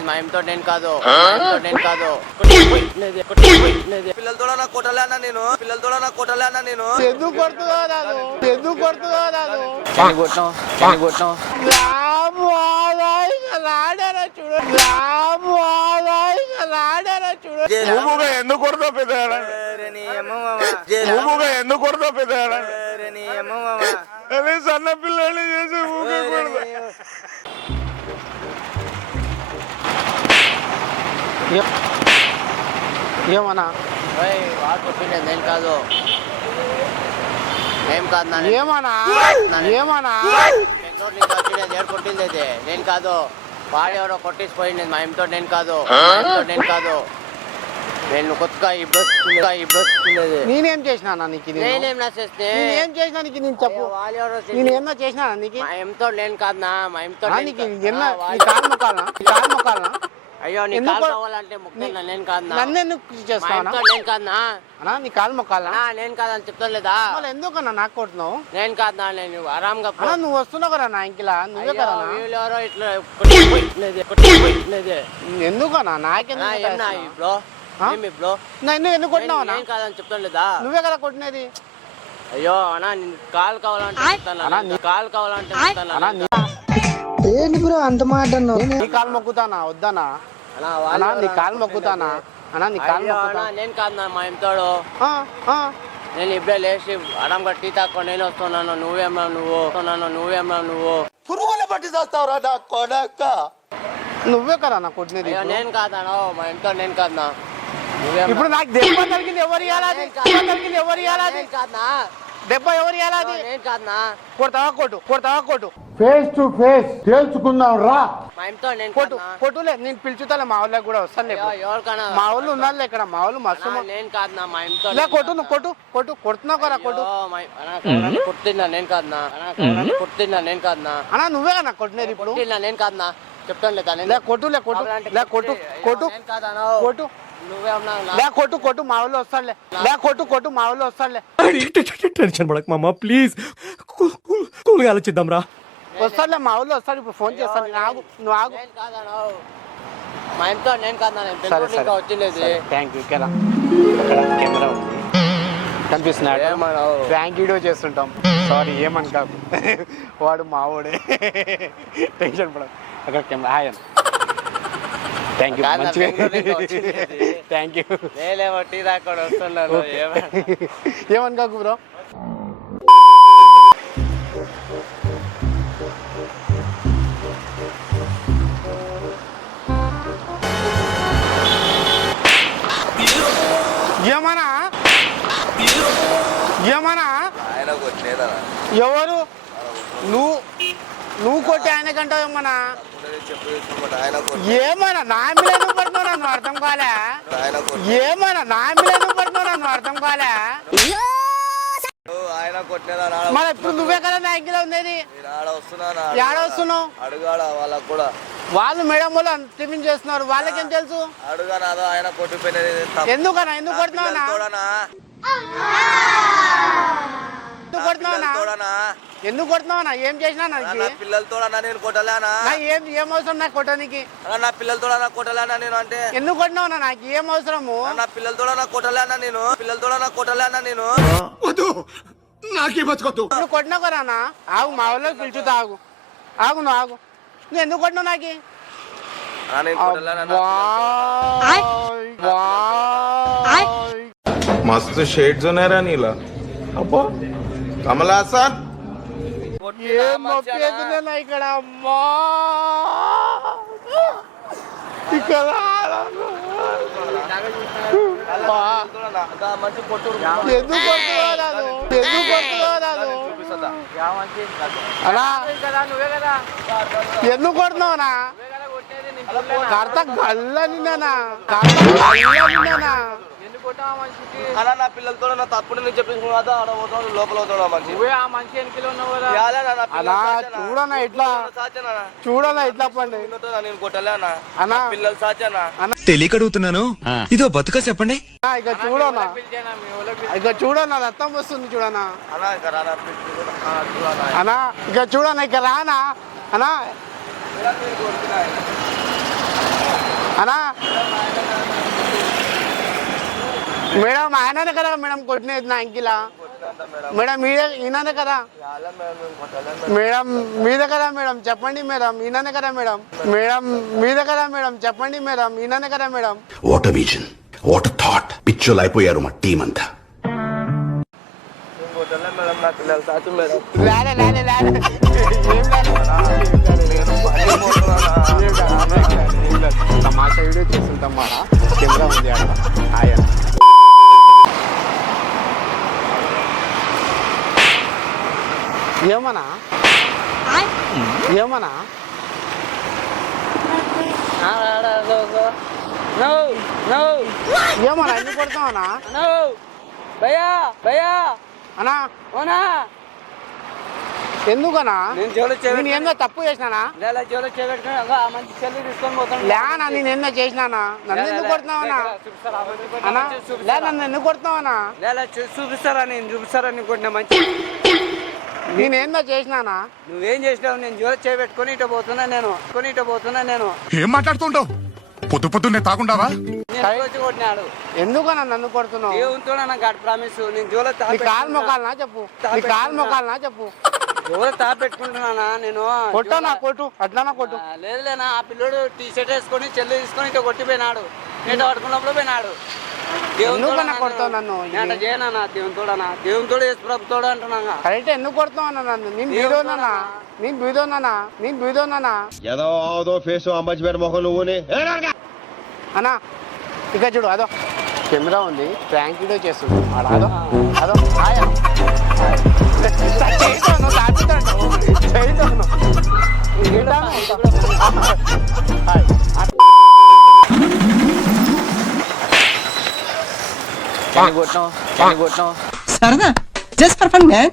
మాయంతో నేను కాదు పిల్లలతో నా కొట్టలే అన్న నేను ఎందుకు కొడుతుందో రాదు ఎందుకు కొడతావు పెద్ద ఎందుకు కొడతావు పెద్ద సన్న పిల్లల్ని చేసి ఊగకూడదు. ఏమన్నా వాడు కొట్టిండే నేను కాదు ఏమన్నా బెంగళూరు నుంచి వచ్చిండే ఏడు కొట్టింది అయితే నేను కాదు వాడెవరో కొట్టించిపోయింది మా ఇంట్లో నేను కాదు నేను కొత్తగా ఇబ్బంది నేనేం చేసినా నీకు నేనేం నా చేస్తే నేనేం చేసినా నీకు నేను చెప్పు నేను ఏమన్నా చేసినా నీకు మా ఇంట్లో నేను కాదునా మా ఇంట్లో నీకు కాలు మొక్కాలనా అయ్యో నీ కాలు కావాలంటే ముఖ్యంగా నేను కాదునా నన్ను ఎందుకు చేస్తావా నేను కాదునా అన్నా నీ కాలు మొక్కాలనా నేను కాదని చెప్తాను లేదా ఎందుకన్నా నాకు కొడుతున్నావు నేను కాదునా నేను ఆరాంగా నువ్వు వస్తున్నావు కదా నా ఇంకిలా నువ్వే కదా వీళ్ళెవరో ఇట్లా ఎందుకన్నా నాకెందుకు ఇప్పుడు నన్ను ఎందుకు కొట్టినావు నేను కాదని చెప్తాను లేదా నువ్వే కదా కొట్టినది అయ్యో అన్నా కాలు కావాలంటే ఏంటి బ్రో అంత మాట నీ కాలు మొక్కుతానా వద్దానా అన్నా నీ కాలు మొక్కుతానా అన్నా నీ కాలు మొక్కుతా నేను కాదు మా ఇంతోడు నేను ఇప్పుడే లేచి అడంగా టీ తాక్కో నేను వస్తున్నాను నువ్వు పురుగుల పట్టి చేస్తావురా నా కొడక. నువ్వే కదా నా కొట్టినది అయ్యో నేను కాదనా మా ఇంట్లో నేను కాదనా ఇప్పుడు నాకు దెబ్బ తగిలింది ఎవరు ఇవ్వాలి దెబ్బ ఎవరు ఇవ్వాలి నేను కాదనా కొడతావా కొట్టు ఫేస్ టు ఫేస్ తేల్చుకుందాం రా. మా ఇంట్లో నేను కొట్టులే నేను పిలుచుతాలే మా వాళ్ళకి కూడా వస్తాను ఎవరికైనా మా వాళ్ళు ఉన్నారు ఇక్కడ మా వాళ్ళు మస్తు నేను కాదనా మా ఇంట్లో కొట్టు నువ్వు కొడుతున్నావు కదా కొట్టు కొట్టిందా నేను కాదనా అన్నా నువ్వే కదా కొట్టినది ఇప్పుడు నేను కాదనా చెప్తాను లేదా కొట్టు కొట్టు మా వాళ్ళు వస్తాడులే కొట్టు మా వాళ్ళు వస్తాడులే టెన్షన్ పడక మామ ప్లీజ్ కూల్గా ఆలోచిద్దాం రా. వస్తాడులే మా వాళ్ళు వస్తాడు ఇప్పుడు ఫోన్ చేస్తాను నువ్వు ఆగు మా ఇంట్లో నేను కాదనా వచ్చిండేది థ్యాంక్ యూ ఇక్కడ కెమెరా ఉంది కనిపిస్తున్నాడు థ్యాంక్ వీడియో చేస్తుంటాం సారీ ఏమని కాదు వాడు మావోడే టెన్షన్ పడ అక్కడ కెమెరా హాయ్ అన్న thank you thank you tea దాకా వస్తున్నాను ఏమని కాకు బ్రో ఏమన్నా ఎవరు నువ్వు కొట్టి ఆయన కంటావు ఏమన్నా నా మీద ఎందుకు పడుతున్నావు నన్ను అర్థం కాలే మరి ఇప్పుడు నువ్వే కదా నా ఇంట్లో ఉండేది ఏడ వస్తున్నావు వాళ్ళు మేడం వాళ్ళు టిఫిన్ చేస్తున్నారు వాళ్ళకేం తెలుసు ఎందుకు కొడుతున్నావునా ఎందుకు కొడుతున్నావునా ఏం చేసినా పిల్లలతో నేను కొట్టలేనా ఏం అవసరం నాకు కొట్టడానికి నా పిల్లలతో కొట్టలేనా నేను అంటే ఎందుకు కొట్టినావునా నాకు ఏం అవసరము నా పిల్లలతో కొట్టలేనా నేను నాకే బతుకొద్దు నువ్వు కొట్టినావు కదా ఆగు మా వాళ్ళకి పిలుచుతా ఆగు నువ్వు ఎందుకు కొట్టినావు నాకు मस्त शेड्स होणार रा नीला अप्पा कमला असा ఏం నొప్పేదిలేనా ఇక్కడ అమ్మా ఇక్కడ ఎందుకు కొడుతున్నావునా కర్త గల్లని అలా నా పిల్లలతో నా తప్పుడు నేను చెప్పించుకున్నా లోపల చూడనా ఇట్లా పండి నేను కొట్టలేనా అన్నా పిల్లలు సాచానా తెలియక అడుగుతున్నాను ఇదో బతుక చెప్పండి. ఇక చూడనా రక్తం వస్తుంది చూడనా అన్నా ఇక చూడనా ఇక రానా అన్నా అన్నా మేడం ఆయననే కదా మేడం కొట్టినది నా ఇంకిలా మేడం మీదే ఈయననే కదా మేడం మీదే కదా మేడం చెప్పండి మేడం ఈయననే కదా మేడం మేడం మీదే కదా మేడం చెప్పండి మేడం ఈయననే కదా madam. What a vision, what a thought. పిచ్చోలు అయిపోయారు మా టీం అంతా. లాలే లాలే లాలే తమాషా వీడియో చేస్తుంటాం మన కెమెరా ఉంది అక్కడ ఆయన ఏమన్నా ఏమన్నా ఏమన్నా ఎందుకు కొడతామన్నా అన్నా ఎందుకనా నేను ఏందో తప్పు చేసినానా లేనా నేను ఏందో చేసినానా నన్ను ఎందుకు కొడుతున్నావనా అన్నా లే నన్ను ఎందుకు కొడుతున్నావనా చూపిస్తారా నేను చూపిస్తారా నీకు కొట్టిన మంచి నేను ఏందో చేసినానా నువ్వేం చేసినావు నేను జోల చేయబెట్టుకొని ఇటు పోతున్నా నేను ఏం మాట్లాడుతుంటావు? పొద్దు పొద్దున్నే తాగుండావా? కొట్టినాడు ఎందుకన్నా నన్ను కొడుతున్నావు దేవునితో నాకు అటు ప్రామిస్ నేను జోల నీ కాలు మొక్కాలనా చెప్పు నీ కాలు మొక్కాలనా చెప్పు జోల పెట్టుకుంటున్నానా నేను కొట్టు నా కొట్టు అట్లానా కొట్టు లేదులేనా ఆ పిల్లోడు టీ షర్ట్ వేసుకొని చెల్లి తీసుకొని ఇటు కొట్టిపోయినాడు నేను పట్టుకున్నప్పుడు పోయినాడు ఎందుకన్నా కొడతావు నన్ను నేను చేయనా దేవునితోడు యేసు ప్రభుతోడు అంటున్నా కరెక్ట్ ఎందుకు కొడతావు అన్న నన్ను నేను బీదోనా ఏదో ఫేస్ అంబచ్చిపేట మొహం నువ్వుని అన్నా ఇక చూడు అదో కెమెరా ఉంది ప్రాంక్ వీడియో చేస్తుంది అదో అదో హాయ్ సరదా జస్ట్ ఫర్ ఫన్ మ్యాన్.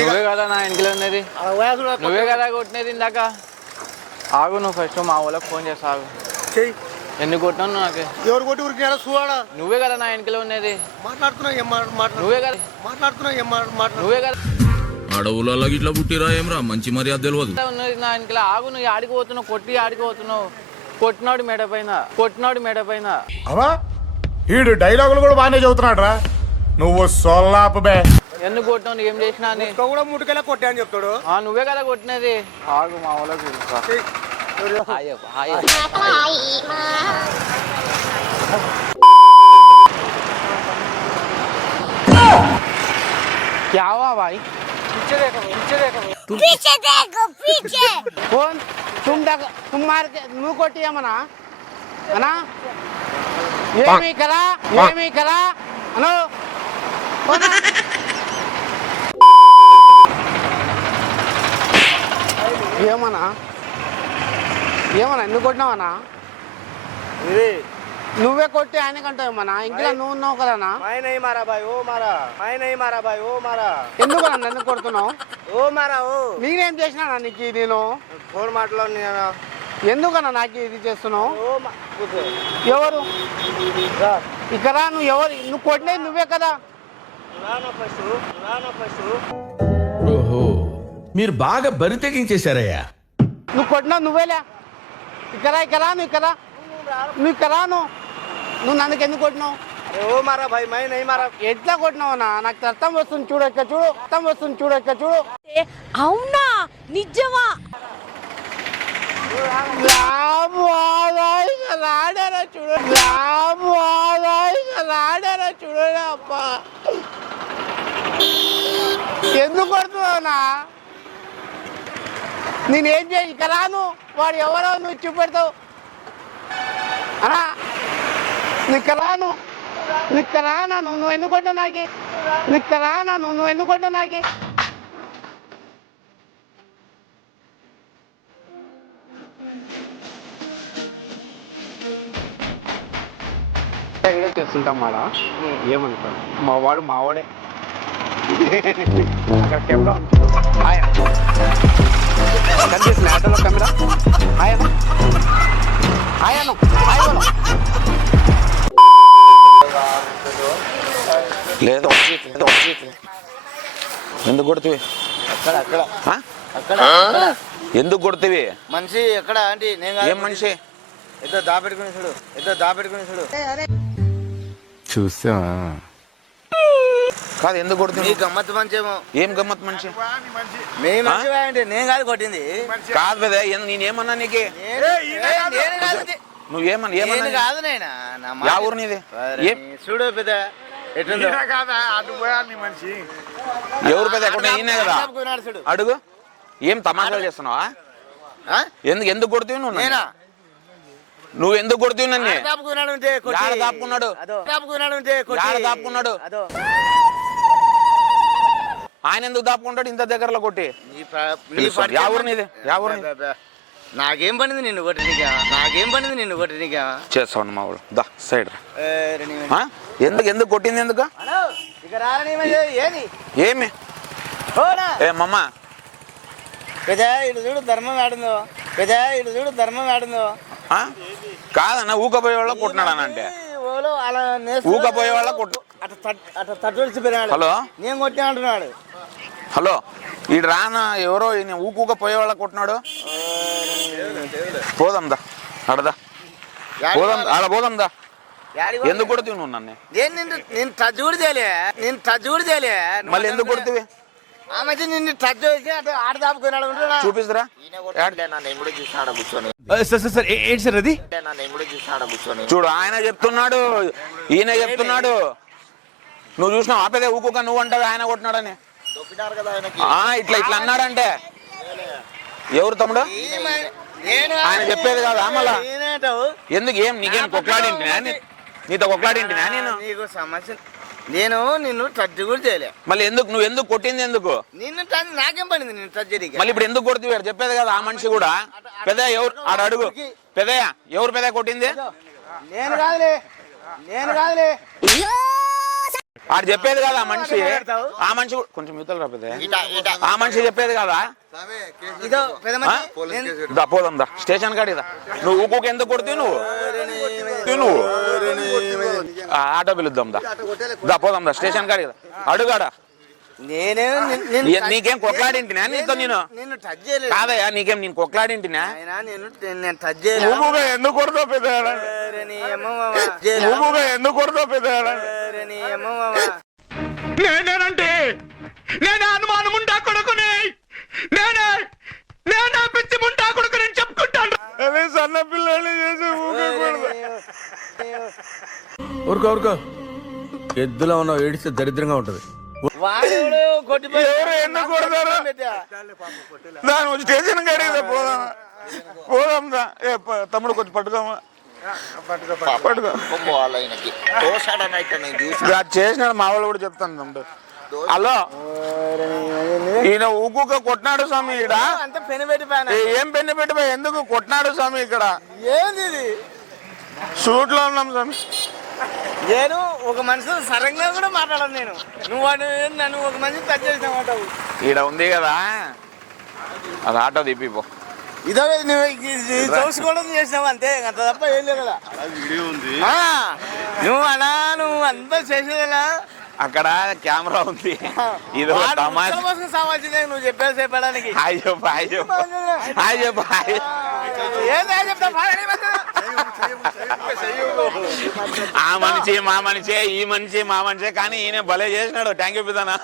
నువ్వే కదా నా ఇంట్లో ఉన్నది నువ్వే కదా కొట్టినది ఇందాక ఆగు నువ్వు ఫస్ట్ మా వాళ్ళకి ఫోన్ చేస్తా ఆగు ఎందుకు కొట్టినావు నాకు ఎవరు కొట్టి ఊరికి చూడా నువ్వే కదా నా ఇంట్లో ఉన్నది నువ్వే కదా అడవులలో ఇట్లా పుట్టిరా ఏమ్రా మంచి మర్యాద తెలియదు. ఉన్నది నా ఇంట్లో ఆగు నువ్వు ఆడికి పోతున్నావు కొట్టి ఆడికి పోతున్నావు కొట్టినాడు మెడ పైన అవా ఈడు డైలాగులు కూడా బాగానే చదువుతున్నాడు రా. నువ్వు సొల్లాపు బే. ఎందుకు కొట్టినావు ఏం చేసినా అని కూడా ముట్టుకెళ్ళ కొట్టా అని చెప్తాడు నువ్వే కదా కొట్టినది ఆగు మా వాళ్ళకి क्या हुआ भाई पीछे देखो कौन तुम मार के నువ్వు కొట్టియమనా అనా ఏమీ కరా అను ఏమన్నా ఎందుకు కొట్టినావనా నువ్వే కొట్టి ఆయన కంటావేమన్నా ఇంకా నువ్వు ఉన్నావు కదనా ఎందుకన్నా నన్ను కొడుతున్నావు నేనేం చేసినా నీకు నేను ఫోన్ మాట్లాడి ఎందుకన్నా నాకు ఇది చేస్తున్నావు ఎవరు ఇక్కడ నువ్వు ఎవరు నువ్వు కొట్టినది నువ్వే కదా ఓహో మీరు బాగా బరి తెగించేశారయ్యా. నువ్వు కొట్టినావు నువ్వేలే ఇక్కడ నువ్వు నన్ను ఎందుకు కొట్టినావు ఎట్లా కొట్టినావనా నాకు అర్థం వస్తుంది చూడు చూడు అవునా నిజమా రాడారా చూడు అబ్బా ఎందుకు కొడుతున్నావునా నేనేం చేయ ఇక రాను వాడు ఎవరో నువ్వు చూపెడతావు అనా నువ్వు రానా నువ్వు ఎందుకు కొట్టావు నాకి నువ్వు ఎందుకు కొట్టావు నాకి చేస్తుంటాం మాట ఏమనుకో మావాడే అక్కడ కెమెరా కనిపిస్తుంది ఆటోలో కెమెరా ఆయను లేదు ఎందుకు కొడుతుంది అక్కడ ఎందుకు కొడుతుంది మనిషి ఎక్కడ అంటే నేను ఏం మనిషి ఏదో దాపెట్టుకుని చూడు చూసా కాదు ఎందుకు కొడుతుంది గమ్మత్తు మంచేమో ఏం గమ్మత్ మనిషి మీ మంచి అంటే నేను కాదు కొట్టింది కాదు పెద్ద నేనేమన్నా నీకే నువ్వేమన్నా ఏమన్నా కాదు నేనా యా ఊరు నీది చూడు పెద్ద ఎట్లుందో మనిషి ఎవరు పెద్ద ఎక్కడ ఈయనే కదా అడుగు ఏం తమాషాలు చేస్తున్నావా ఎందుకు కొడుతుంది నువ్వు నేనా నువ్వు ఎందుకు కొడుతుంది నన్ను దాపుకున్నాడు దాపుకున్నాడు ఆయన ఎందుకు దాపుకుంటాడు ఇంత దగ్గరలో కొట్టి యా ఊరు నీది నాకేం పనింది నిన్ను కొట్టినీకా చేస్తాను మా వాడు దా సైడ్ ఎందుకు కొట్టింది ఎందుకు ఏమి ఏ మమ్మ ఇటు చూడు ధర్మం ఆడిందో కాదన్న ఊకపోయే వాళ్ళ కొట్టినాడు అని అంటే ఊకపోయే వాళ్ళ కొట్టు అట్లా తట్టుడిచిపోయినాడు హలో నేను కొట్టినా అంటున్నాడు హలో ఈడు రానా ఎవరో ఊకపోయే వాళ్ళ కొట్టినాడు పోదాందా అడదా ఆడ పోదాందా ఎందుకు కొడుతుంది నువ్వు నన్ను నేను టచ్ కూడా చేయలే మళ్ళీ ఎందుకు కొడుతుంది ఆ మధ్య నిన్ను టచ్ చేసి ఆడ దాపుకున్నాడు ఉంటున్నా చూపిస్తురా సార్ ఏంటి సార్ అది చూడు ఆయన చెప్తున్నాడు ఈయన చెప్తున్నాడు నువ్వు చూసినావు ఆపేదే ఊకుక నువ్వు అంటావు ఆయన కొట్టినాడని ఇట్లా అన్నాడంటే ఎవరు తమ్ముడు ఆయన చెప్పేది కాదు మళ్ళా ఎందుకు నీకేం కొట్లాడింటినా నీతో కొట్లాడింటినా నేను నీకు సమస్య నిన్ను టచ్ కూడా చేయలే మళ్ళీ నువ్వు ఎందుకు కొట్టింది ఎందుకు నిన్ను నాకేం పడింది నిన్ను టచ్ చేయడానికి మళ్ళీ ఇప్పుడు ఎందుకు కొడుతు చెప్పేది కదా ఆ మనిషి కూడా పెద్దయ్య ఎవరు ఆడ అడుగు పెద్దయ్య ఎవరు పెద్దయ్య కొట్టింది నేను కాదులే ఆడు చెప్పేది కదా ఆ మనిషి కొంచెం యువతలు రా పెద్దయ్య ఆ మనిషి చెప్పేది కదా పోదాం దా స్టేషన్ కాడిదా నువ్వు ఊకు ఎందుకు కొడుతు నువ్వు ఆటో పిలుద్దాం దా పోదాం దా స్టేషన్ కాడి కదా అడుగాడా నీకేం కొట్లాడింటినా నీతో నేను కాదయ్యా నీకేం నేను కొట్లాడింటినా ఎందుకు కొడతావు పెద్ద ఎందుకు కొడతావు పెద్ద నేనేనంటే నేనే అనుమానం ఉంటా కొడుకుని నేనే పిచ్చి ముంటా కొడుకుని చెప్పుకుంటాను సన్న పిల్లల్ని చేసి ఊరుకో ఎద్దులో ఉన్నావు ఏడిస్తే దరిద్రంగా ఉంటది ఎవరు ఎందుకు కొడతారు దాని స్టేషన్ కాడిదా పోదాం తమ్ముడు కొంచెం పట్టుకోమా చేసినాడు మా వాళ్ళు కూడా చెప్తాను తమ్ముడు హలో ఈయన ఊకుక కొట్టినాడు స్వామి ఇక్కడ ఏం పెన్ను పెట్టిపోయి ఎందుకు కొట్టినాడు స్వామి ఇక్కడ ఏంది షూట్ లో ఉన్నాం స్వామి నేను ఒక మనిషి సరంగా కూడా మాట్లాడను నువ్వు నన్ను ఒక మనిషి టచ్ చేసిన మాట్లాడు ఈడ ఉంది కదా అది ఆటో తిప్పిపో ఇదో నువ్వు చూసుకోవడం చేసినావు అంతే అంత తప్ప ఏం లేదు కదా నువ్వు అంతా చేసేదేలా అక్కడ కెమెరా ఉంది ఇది సామాజిక నువ్వు చెప్పేది చెప్పడానికి ఆ మనిషి మా మనిషే ఈ మనిషి మా మనిషే కానీ ఈయన భలే చేసినాడు థ్యాంక్ యూ పిదానా